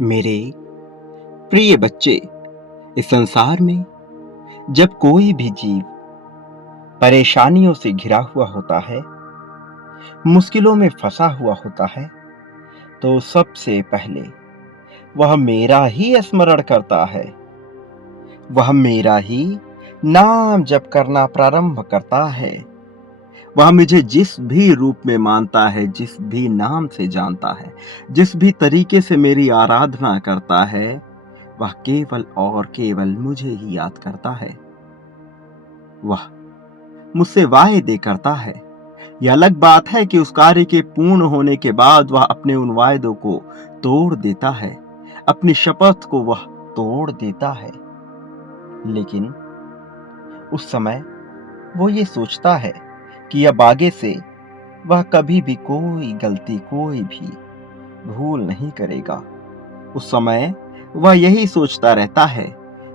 मेरे प्रिय बच्चे, इस संसार में जब कोई भी जीव परेशानियों से घिरा हुआ होता है, मुश्किलों में फंसा हुआ होता है, तो सबसे पहले वह मेरा ही स्मरण करता है। वह मेरा ही नाम जप करना प्रारंभ करता है। वह मुझे जिस भी रूप में मानता है, जिस भी नाम से जानता है, जिस भी तरीके से मेरी आराधना करता है, वह केवल और केवल मुझे ही याद करता है। वह मुझसे वायदे करता है। यह अलग बात है कि उस कार्य के पूर्ण होने के बाद वह अपने उन वायदों को तोड़ देता है, अपनी शपथ को वह तोड़ देता है। लेकिन उस समय वो ये सोचता है कि अब आगे से वह कभी भी कोई गलती, कोई भी भूल नहीं करेगा। उस समय वह यही सोचता रहता है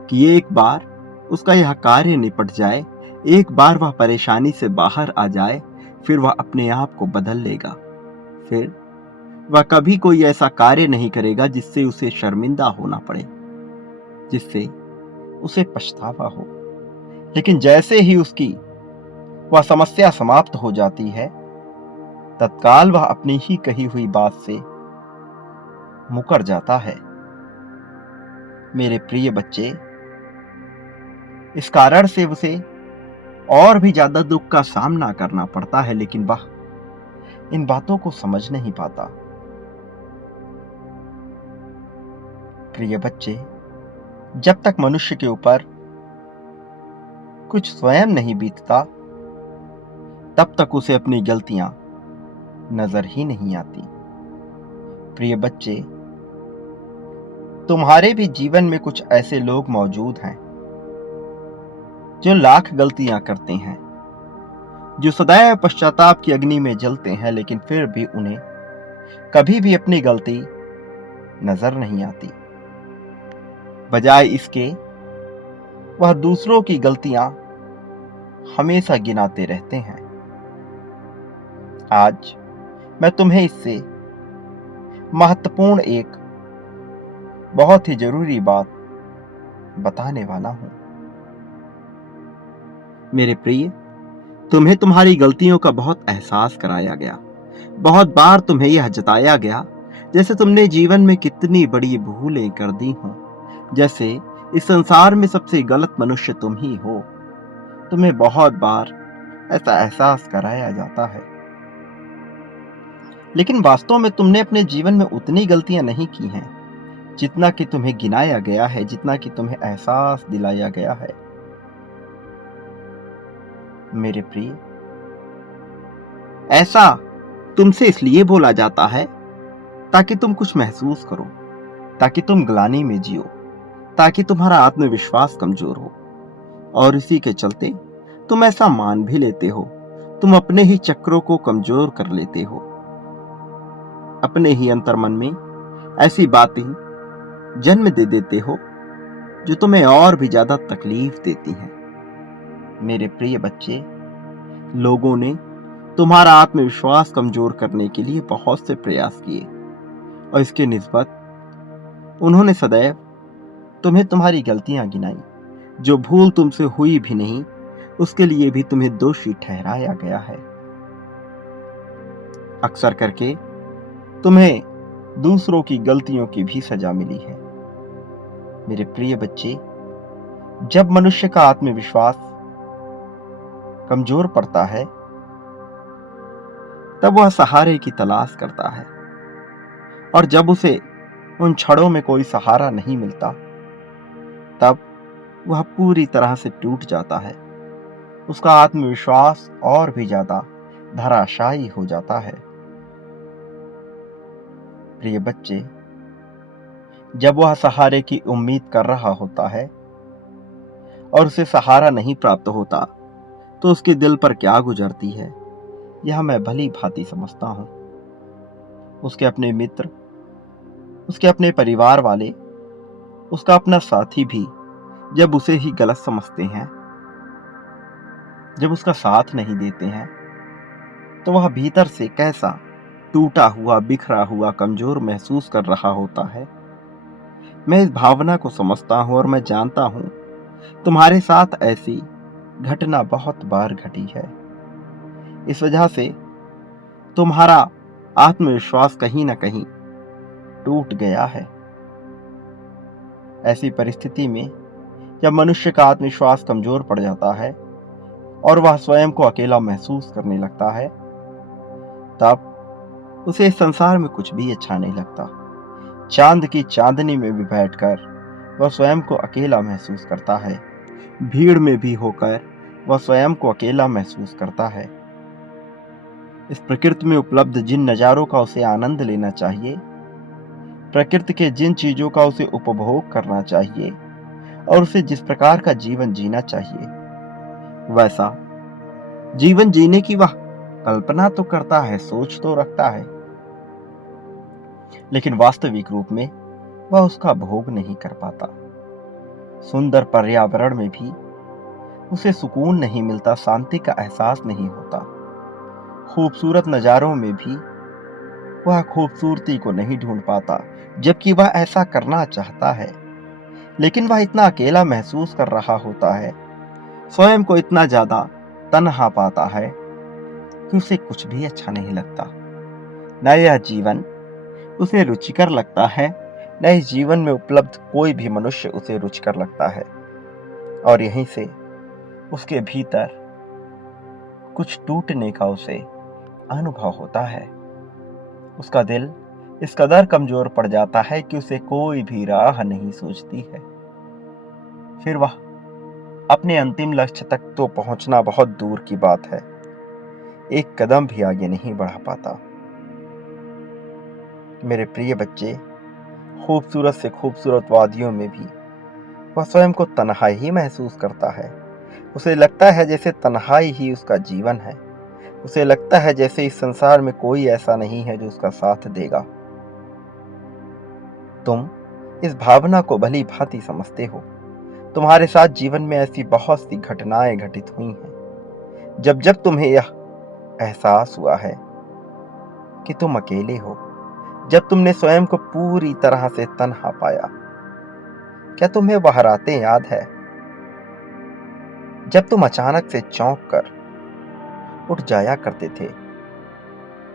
कि एक बार उसका यह कार्य निपट जाए, एक बार वह परेशानी से बाहर आ जाए, फिर वह अपने आप को बदल लेगा। फिर वह कभी कोई ऐसा कार्य नहीं करेगा जिससे उसे शर्मिंदा होना पड़े, जिससे उसे पछतावा हो। लेकिन जैसे ही उसकी वह समस्या समाप्त हो जाती है, तत्काल वह अपनी ही कही हुई बात से मुकर जाता है। मेरे प्रिय बच्चे, इस कारण से उसे और भी ज्यादा दुख का सामना करना पड़ता है, लेकिन वह इन बातों को समझ नहीं पाता। प्रिय बच्चे, जब तक मनुष्य के ऊपर कुछ स्वयं नहीं बीतता, तब तक उसे अपनी गलतियां नजर ही नहीं आती। प्रिय बच्चे, तुम्हारे भी जीवन में कुछ ऐसे लोग मौजूद हैं जो लाख गलतियां करते हैं, जो सदैव पश्चाताप की अग्नि में जलते हैं, लेकिन फिर भी उन्हें कभी भी अपनी गलती नजर नहीं आती। बजाय इसके वह दूसरों की गलतियां हमेशा गिनाते रहते हैं। आज मैं तुम्हें इससे महत्वपूर्ण एक बहुत ही जरूरी बात बताने वाला हूं। मेरे प्रिय, तुम्हें तुम्हारी गलतियों का बहुत एहसास कराया गया। बहुत बार तुम्हें यह जताया गया जैसे तुमने जीवन में कितनी बड़ी भूलें कर दी हो, जैसे इस संसार में सबसे गलत मनुष्य तुम ही हो। तुम्हें बहुत बार ऐसा एहसास कराया जाता है, लेकिन वास्तव में तुमने अपने जीवन में उतनी गलतियां नहीं की हैं जितना कि तुम्हें गिनाया गया है, जितना कि तुम्हें एहसास दिलाया गया है। मेरे प्रिय, ऐसा तुमसे इसलिए बोला जाता है ताकि तुम कुछ महसूस करो, ताकि तुम ग्लानि में जियो, ताकि तुम्हारा आत्मविश्वास कमजोर हो, और इसी के चलते तुम ऐसा मान भी लेते हो। तुम अपने ही चक्रों को कमजोर कर लेते हो, अपने ही अंतर्मन में ऐसी बातें जन्म दे देते हो जो तुम्हें और भी ज्यादा तकलीफ देती हैं। मेरे प्रिय बच्चे, लोगों ने तुम्हारा आत्मविश्वास कमजोर करने के लिए बहुत से प्रयास किए, और इसके निस्बत उन्होंने सदैव तुम्हें तुम्हारी गलतियां गिनाई। जो भूल तुमसे हुई भी नहीं, उसके लिए भी तुम्हें दोषी ठहराया गया है। अक्सर करके तुम्हें दूसरों की गलतियों की भी सजा मिली है। मेरे प्रिय बच्चे, जब मनुष्य का आत्मविश्वास कमजोर पड़ता है, तब वह सहारे की तलाश करता है, और जब उसे उन क्षणों में कोई सहारा नहीं मिलता, तब वह पूरी तरह से टूट जाता है। उसका आत्मविश्वास और भी ज्यादा धराशायी हो जाता है। प्रिय बच्चे, जब वह सहारे की उम्मीद कर रहा होता है और उसे सहारा नहीं प्राप्त होता, तो उसके दिल पर क्या गुजरती है, यह मैं भली भांति समझता हूं। उसके अपने मित्र, उसके अपने परिवार वाले, उसका अपना साथी भी जब उसे ही गलत समझते हैं, जब उसका साथ नहीं देते हैं, तो वह भीतर से कैसा टूटा हुआ, बिखरा हुआ, कमजोर महसूस कर रहा होता है, मैं इस भावना को समझता हूँ और मैं जानता हूँ तुम्हारे साथ ऐसी घटना बहुत बार घटी है। इस वजह से तुम्हारा आत्मविश्वास कहीं न कहीं टूट गया है। ऐसी परिस्थिति में जब मनुष्य का आत्मविश्वास कमजोर पड़ जाता है और वह स्वयं को अकेला महसूस करने लगता है, तब उसे इस संसार में कुछ भी अच्छा नहीं लगता। चांद की चांदनी में भी बैठकर वह स्वयं को अकेला महसूस करता है। भीड़ में भी होकर वह स्वयं को अकेला महसूस करता है। इस प्रकृति में उपलब्ध जिन नजारों का उसे आनंद लेना चाहिए, प्रकृति के जिन चीजों का उसे उपभोग करना चाहिए और उसे जिस प्रकार का जीवन जीना चाहिए, वैसा जीवन जीने की वह कल्पना तो करता है, सोच तो रखता है, लेकिन वास्तविक रूप में वह उसका भोग नहीं कर पाता। सुंदर पर्यावरण में भी उसे सुकून नहीं मिलता, शांति का एहसास नहीं होता। खूबसूरत नजारों में भी वह खूबसूरती को नहीं ढूंढ पाता, जबकि वह ऐसा करना चाहता है, लेकिन वह इतना अकेला महसूस कर रहा होता है, स्वयं को इतना ज्यादा तन्हा पाता है कि उसे कुछ भी अच्छा नहीं लगता। न यह जीवन उसे रुचिकर लगता है, न इस जीवन में उपलब्ध कोई भी मनुष्य उसे रुचिकर लगता है। और यहीं से उसके भीतर कुछ टूटने का उसे अनुभव होता है। उसका दिल इस कदर कमजोर पड़ जाता है कि उसे कोई भी राह नहीं सूझती है। फिर वह अपने अंतिम लक्ष्य तक तो पहुंचना बहुत दूर की बात है, एक कदम भी आगे नहीं बढ़ा पाता। मेरे प्रिय बच्चे, खूबसूरत से खूबसूरत वादियों में भी वह स्वयं को तन्हाई ही महसूस करता है। उसे लगता है जैसे तन्हाई ही उसका जीवन है। उसे लगता है जैसे इस संसार में कोई ऐसा नहीं है जो उसका साथ देगा। तुम इस भावना को भली भांति समझते हो। तुम्हारे साथ जीवन में ऐसी बहुत सी घटनाएं घटित हुई हैं, जब जब तुम्हें यह एहसास हुआ है कि तुम अकेले हो, जब तुमने स्वयं को पूरी तरह से तन्हा पाया। क्या तुम्हें वह रातें याद है जब तुम अचानक से चौंक कर उठ जाया करते थे,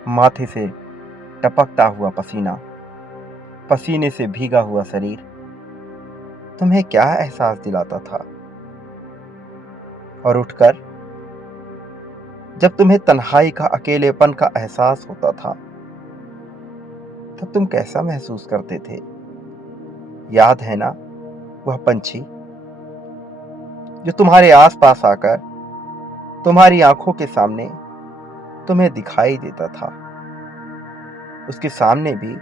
माथे से टपकता हुआ पसीना, पसीने से भीगा हुआ शरीर तुम्हें क्या एहसास दिलाता था? और उठकर जब तुम्हें तन्हाई का, अकेलेपन का एहसास होता था, तब तुम कैसा महसूस करते थे? याद है ना वह पंछी जो तुम्हारे आसपास आकर तुम्हारी आंखों के सामने तुम्हें दिखाई देता था? उसके सामने भी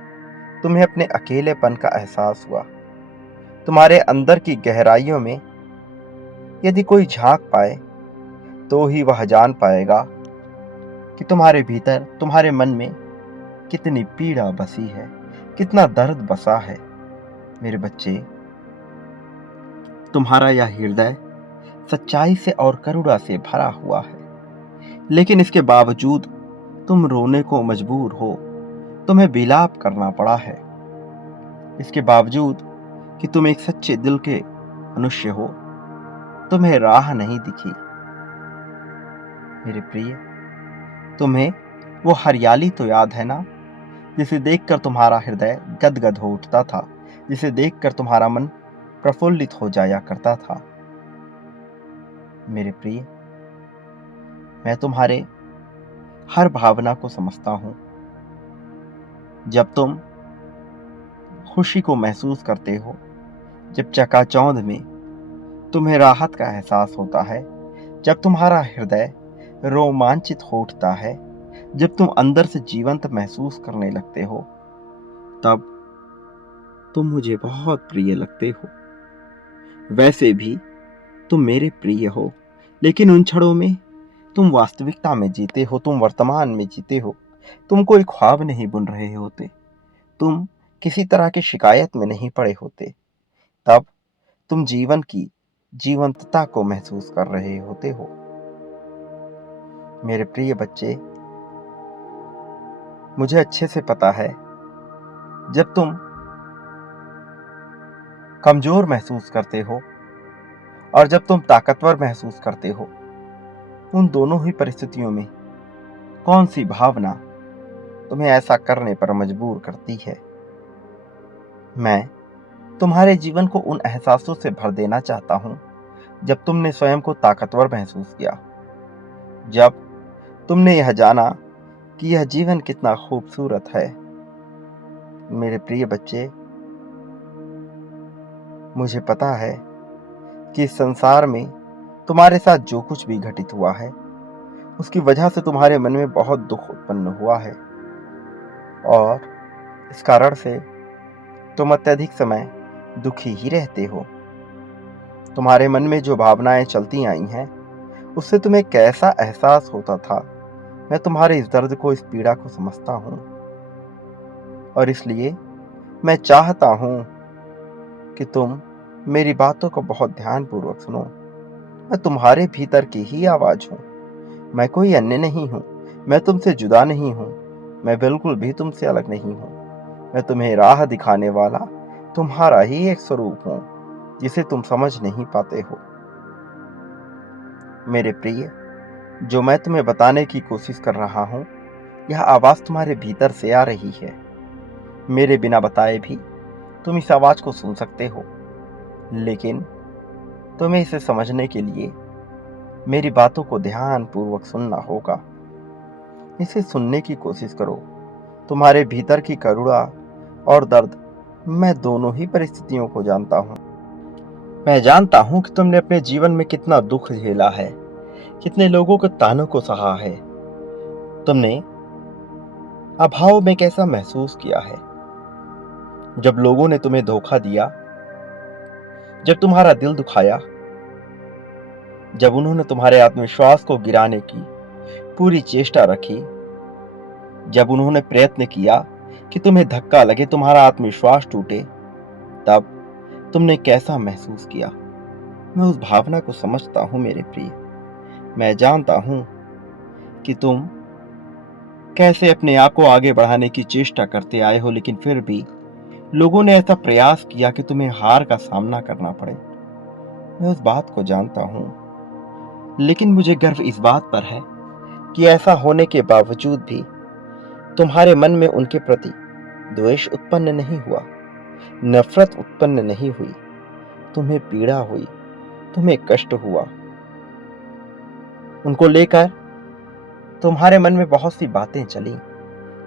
तुम्हें अपने अकेलेपन का एहसास हुआ। तुम्हारे अंदर की गहराइयों में यदि कोई झांक पाए तो ही वह जान पाएगा कि तुम्हारे भीतर, तुम्हारे मन में कितनी पीड़ा बसी है, कितना दर्द बसा है। मेरे बच्चे, तुम्हारा यह हृदय सच्चाई से और करुणा से भरा हुआ है, लेकिन इसके बावजूद तुम रोने को मजबूर हो। तुम्हें विलाप करना पड़ा है। इसके बावजूद कि तुम एक सच्चे दिल के मनुष्य हो, तुम्हें राह नहीं दिखी। मेरे प्रिय, तुम्हें वो हरियाली तो याद है ना, जिसे देखकर तुम्हारा हृदय गदगद हो उठता था, जिसे देखकर तुम्हारा मन प्रफुल्लित हो जाया करता था? मेरे प्रिय, मैं तुम्हारे हर भावना को समझता हूं। जब तुम खुशी को महसूस करते हो, जब चकाचौंध में तुम्हें राहत का एहसास होता है, जब तुम्हारा हृदय रोमांचित हो उठता है, जब तुम अंदर से जीवंत महसूस करने लगते हो, तब तुम मुझे बहुत प्रिय लगते हो। वैसे भी तुम मेरे प्रिय हो, लेकिन उन क्षणों में तुम वास्तविकता में जीते हो, तुम वर्तमान में जीते हो। तुम कोई ख्वाब नहीं बुन रहे होते, तुम किसी तरह की शिकायत में नहीं पड़े होते। तब तुम जीवन की जीवंतता को महसूस कर रहे होते हो। मेरे प्रिय बच्चे, मुझे अच्छे से पता है, जब तुम कमजोर महसूस करते हो और जब तुम ताकतवर महसूस करते हो, उन दोनों ही परिस्थितियों में कौन सी भावना तुम्हें ऐसा करने पर मजबूर करती है? मैं तुम्हारे जीवन को उन एहसासों से भर देना चाहता हूं जब तुमने स्वयं को ताकतवर महसूस किया, जब तुमने यह जाना कि यह जीवन कितना खूबसूरत है। मेरे प्रिय बच्चे, मुझे पता है कि इस संसार में तुम्हारे साथ जो कुछ भी घटित हुआ है, उसकी वजह से तुम्हारे मन में बहुत दुख उत्पन्न हुआ है और इस कारण से तुम अत्यधिक समय दुखी ही रहते हो। तुम्हारे मन में जो भावनाएं चलती आई हैं, उससे तुम्हें कैसा एहसास होता था, मैं तुम्हारे इस दर्द को, इस पीड़ा को समझता हूं और इसलिए मैं चाहता हूं कि तुम मेरी बातों को बहुत ध्यानपूर्वक सुनो। मैं तुम्हारे भीतर की ही आवाज हूं, मैं कोई अन्य नहीं हूं। मैं तुमसे जुदा नहीं हूं, मैं बिल्कुल भी तुमसे अलग नहीं हूं। मैं तुम्हें राह दिखाने वाला तुम्हारा ही एक स्वरूप हूं, जिसे तुम समझ नहीं पाते हो। मेरे प्रिय, जो मैं तुम्हें बताने की कोशिश कर रहा हूं, यह आवाज तुम्हारे भीतर से आ रही है। मेरे बिना बताए भी तुम इस आवाज को सुन सकते हो, लेकिन तुम्हें इसे समझने के लिए मेरी बातों को ध्यानपूर्वक सुनना होगा। इसे सुनने की कोशिश करो। तुम्हारे भीतर की करुणा और दर्द, मैं दोनों ही परिस्थितियों को जानता हूं। मैं जानता हूं कि तुमने अपने जीवन में कितना दुख झेला है, कितने लोगों के तानों को सहा है, तुमने अभाव में कैसा महसूस किया है, जब लोगों ने तुम्हें धोखा दिया, जब तुम्हारा दिल दुखाया, जब उन्होंने तुम्हारे आत्मविश्वास को गिराने की पूरी चेष्टा रखी, जब उन्होंने प्रयत्न किया कि तुम्हें धक्का लगे, तुम्हारा आत्मविश्वास टूटे, तब तुमने कैसा महसूस किया। मैं उस भावना को समझता हूं मेरे प्रिय। मैं जानता हूं कि तुम कैसे अपने आप को आगे बढ़ाने की चेष्टा करते आए हो, लेकिन फिर भी लोगों ने ऐसा प्रयास किया कि तुम्हें हार का सामना करना पड़े। मैं उस बात को जानता हूं, लेकिन मुझे गर्व इस बात पर है कि ऐसा होने के बावजूद भी तुम्हारे मन में उनके प्रति द्वेष उत्पन्न नहीं हुआ, नफरत उत्पन्न नहीं हुई। तुम्हें पीड़ा हुई, तुम्हें कष्ट हुआ, उनको लेकर तुम्हारे मन में बहुत सी बातें चली,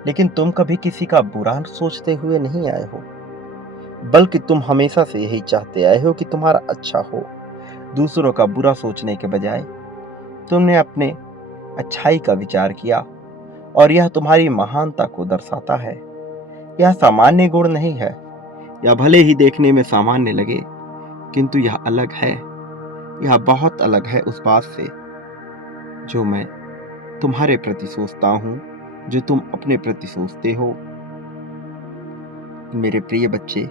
लेकिन तुम कभी किसी का बुरा सोचते हुए नहीं आए हो, बल्कि तुम हमेशा से यही चाहते आए हो कि तुम्हारा अच्छा हो। दूसरों का बुरा सोचने के बजाय तुमने अपने अच्छाई का विचार किया और यह तुम्हारी महानता को दर्शाता है। यह सामान्य गुण नहीं है। यह भले ही देखने में सामान्य लगे, किंतु यह अलग है। यह बहुत अलग है उस बात से जो मैं तुम्हारे प्रति सोचता हूं, जो तुम अपने प्रति सोचते हो। मेरे प्रिय बच्चे,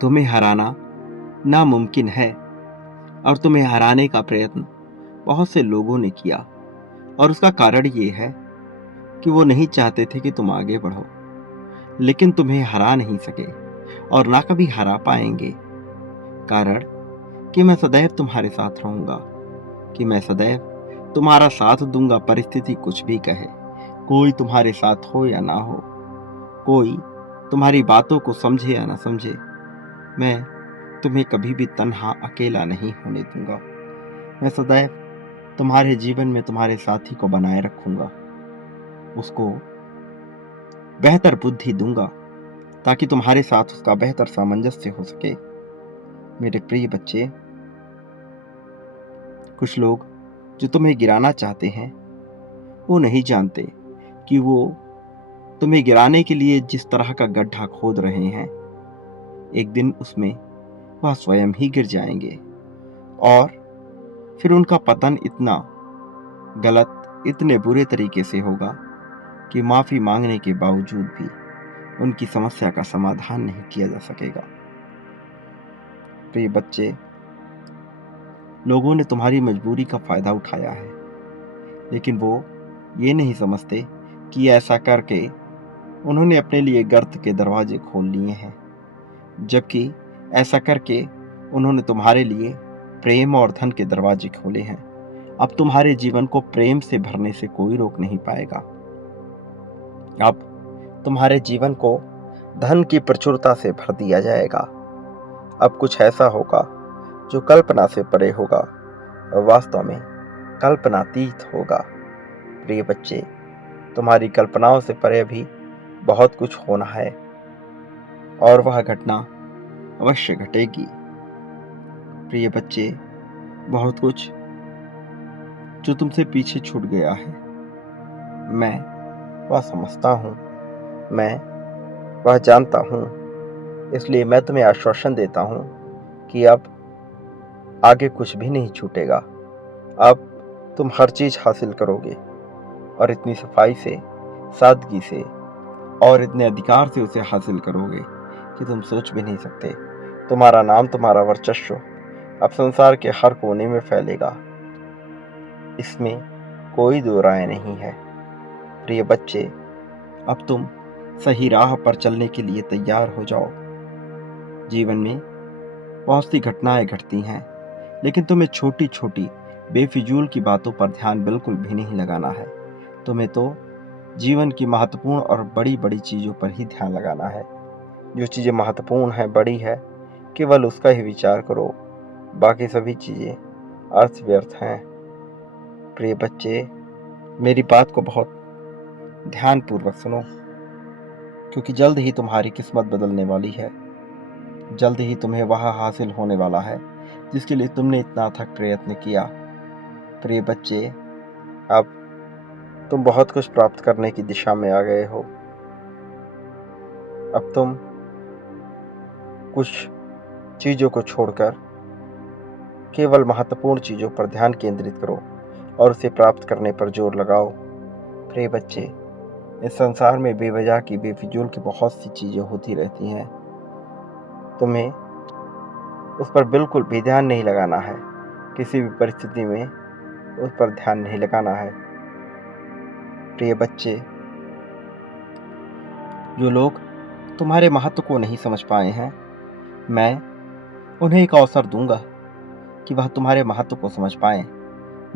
तुम्हें हराना नामुमकिन है और तुम्हें हराने का प्रयत्न बहुत से लोगों ने किया और उसका कारण ये है कि वो नहीं चाहते थे कि तुम आगे बढ़ो, लेकिन तुम्हें हरा नहीं सके और ना कभी हरा पाएंगे। कारण कि मैं सदैव तुम्हारे साथ रहूंगा, कि मैं सदैव तुम्हारा साथ दूंगा, परिस्थिति कुछ भी कहे। कोई तुम्हारे साथ हो या ना हो, कोई तुम्हारी बातों को समझे या ना समझे, मैं तुम्हें कभी भी तन्हा अकेला नहीं होने दूंगा। मैं सदैव तुम्हारे जीवन में तुम्हारे साथी को बनाए रखूंगा, उसको बेहतर बुद्धि दूंगा ताकि तुम्हारे साथ उसका बेहतर सामंजस्य हो सके। मेरे प्रिय बच्चे, कुछ लोग जो तुम्हें गिराना चाहते हैं, वो नहीं जानते कि वो तुम्हें गिराने के लिए जिस तरह का गड्ढा खोद रहे हैं, एक दिन उसमें वह स्वयं ही गिर जाएंगे और फिर उनका पतन इतना गलत, इतने बुरे तरीके से होगा कि माफी मांगने के बावजूद भी उनकी समस्या का समाधान नहीं किया जा सकेगा। प्रिय बच्चे, लोगों ने तुम्हारी मजबूरी का फायदा उठाया है, लेकिन वो ये नहीं समझते कि ऐसा करके उन्होंने अपने लिए गर्त के दरवाजे खोल लिए हैं, जबकि ऐसा करके उन्होंने तुम्हारे लिए प्रेम और धन के दरवाजे खोले हैं। अब तुम्हारे जीवन को प्रेम से भरने से कोई रोक नहीं पाएगा। अब तुम्हारे जीवन को धन की प्रचुरता से भर दिया जाएगा। अब कुछ ऐसा होगा जो कल्पना से परे होगा और वास्तव में कल्पनातीत होगा। प्रिय बच्चे, तुम्हारी कल्पनाओं से परे भी बहुत कुछ होना है और वह घटना अवश्य घटेगी। प्रिय बच्चे, बहुत कुछ जो तुमसे पीछे छूट गया है, मैं वह समझता हूँ, मैं वह जानता हूँ। इसलिए मैं तुम्हें आश्वासन देता हूँ कि अब आगे कुछ भी नहीं छूटेगा। अब तुम हर चीज हासिल करोगे और इतनी सफाई से, सादगी से और इतने अधिकार से उसे हासिल करोगे कि तुम सोच भी नहीं सकते। तुम्हारा नाम, तुम्हारा वर्चस्व अब संसार के हर कोने में फैलेगा। इसमें कोई दो राय नहीं है। प्रिय बच्चे, अब तुम सही राह पर चलने के लिए तैयार हो जाओ। जीवन में बहुत सी घटनाएं घटती हैं, लेकिन तुम्हें छोटी छोटी बेफिजूल की बातों पर ध्यान बिल्कुल भी नहीं लगाना है। तुम्हें तो जीवन की महत्वपूर्ण और बड़ी बड़ी चीजों पर ही ध्यान लगाना है। जो चीजें महत्वपूर्ण है, बड़ी है, केवल उसका ही विचार करो। बाकी सभी चीजें अर्थ व्यर्थ हैं। प्रिय बच्चे, मेरी बात को बहुत ध्यानपूर्वक सुनो, क्योंकि जल्द ही तुम्हारी किस्मत बदलने वाली है। जल्द ही तुम्हें वह हासिल होने वाला है जिसके लिए तुमने इतना अथक प्रयत्न किया। प्रिय बच्चे, अब तुम बहुत कुछ प्राप्त करने की दिशा में आ गए हो। अब तुम कुछ चीजों को छोड़कर केवल महत्वपूर्ण चीजों पर ध्यान केंद्रित करो और उसे प्राप्त करने पर जोर लगाओ। प्रिय बच्चे, इस संसार में बेवजह की, बेफिजूल की बहुत सी चीजें होती रहती हैं। तुम्हें उस पर बिल्कुल भी ध्यान नहीं लगाना है। किसी भी परिस्थिति में उस पर ध्यान नहीं लगाना है। प्रिय बच्चे, जो लोग तुम्हारे महत्व को नहीं समझ पाए हैं, मैं उन्हें एक अवसर दूंगा कि वह तुम्हारे महत्व को समझ पाएं।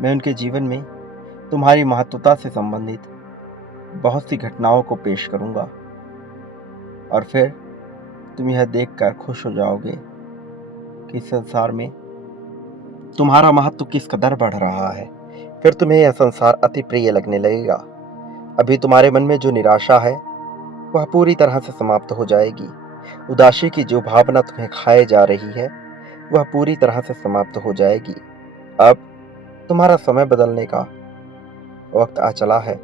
मैं उनके जीवन में तुम्हारी महत्वता से संबंधित बहुत सी घटनाओं को पेश करूंगा और फिर तुम यह देखकर खुश हो जाओगे कि संसार में तुम्हारा महत्व किस कदर बढ़ रहा है। फिर तुम्हें यह संसार अति प्रिय लगने लगेगा। अभी तुम्हारे मन में जो निराशा है वह पूरी तरह से समाप्त हो जाएगी। उदासी की जो भावना तुम्हें खाए जा रही है वह पूरी तरह से समाप्त हो जाएगी। अब तुम्हारा समय बदलने का वक्त आ चला है।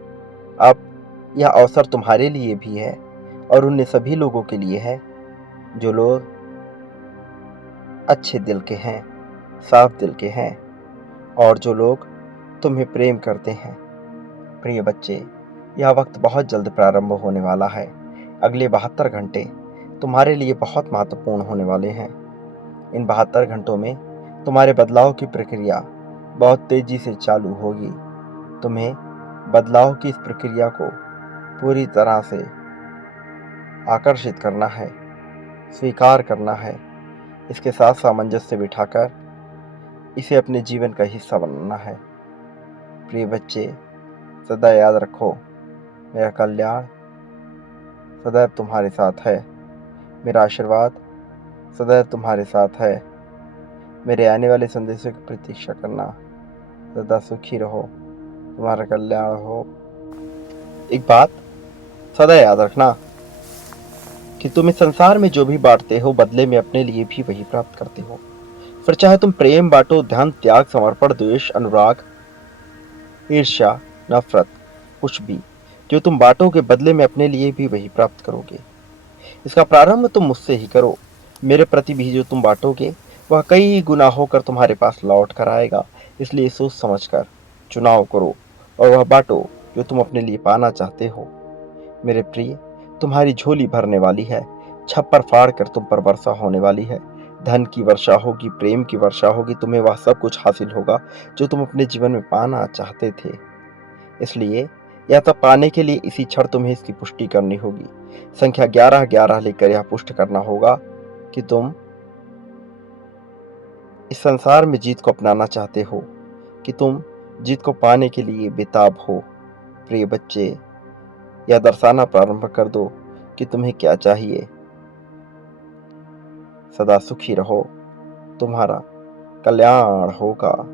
अब यह अवसर तुम्हारे लिए भी है और उन सभी लोगों के लिए है जो लोग अच्छे दिल के हैं, साफ दिल के हैं और जो लोग तुम्हें प्रेम करते हैं। प्रिय बच्चे, यह वक्त बहुत जल्द प्रारंभ होने वाला है। अगले 72 घंटे तुम्हारे लिए बहुत महत्वपूर्ण होने वाले हैं। इन 72 घंटों में तुम्हारे बदलाव की प्रक्रिया बहुत तेजी से चालू होगी। तुम्हें बदलाव की इस प्रक्रिया को पूरी तरह से आकर्षित करना है, स्वीकार करना है, इसके साथ सामंजस्य बिठाकर इसे अपने जीवन का हिस्सा बनाना है। प्रिय बच्चे, सदा याद रखो, मेरा कल्याण सदैव तुम्हारे साथ है। मेरा आशीर्वाद सदैव तुम्हारे साथ है। मेरे आने वाले संदेशों की प्रतीक्षा करना। सदा सुखी रहो, तुम्हारा कल्याण हो। एक बात सदा याद रखना कि तुम इस संसार में जो भी बांटते हो, बदले में अपने लिए भी वही प्राप्त करते हो। फिर चाहे तुम प्रेम बांटो, ध्यान, त्याग, समर्पण, द्वेष, अनुराग, ईर्ष्या, नफरत, कुछ भी जो तुम बांटोगे, बदले में अपने लिए भी वही प्राप्त करोगे। इसका प्रारंभ तुम मुझसे ही करो। मेरे प्रति भी जो तुम बांटोगे वह कई गुना होकर तुम्हारे पास लौट कर आएगा। इसलिए सोच समझकर चुनाव करो और वह बांटो जो तुम अपने लिए पाना चाहते हो। मेरे प्रिय, तुम्हारी झोली भरने वाली है। छप्पर फाड़ कर तुम पर वर्षा होने वाली है। धन की वर्षा होगी, प्रेम की वर्षा होगी। तुम्हें वह सब कुछ हासिल होगा जो तुम अपने जीवन में पाना चाहते थे। इसलिए यह सब पाने के लिए इसी क्षण तुम्हें इसकी पुष्टि करनी होगी। संख्या 11 11 लेकर यह पुष्ट करना होगा कि तुम इस संसार में जीत को अपनाना चाहते हो कि तुम जीत को पाने के लिए बेताब हो। प्रिय बच्चे, यह दर्शाना प्रारंभ कर दो कि तुम्हें क्या चाहिए। सदा सुखी रहो, तुम्हारा कल्याण होगा।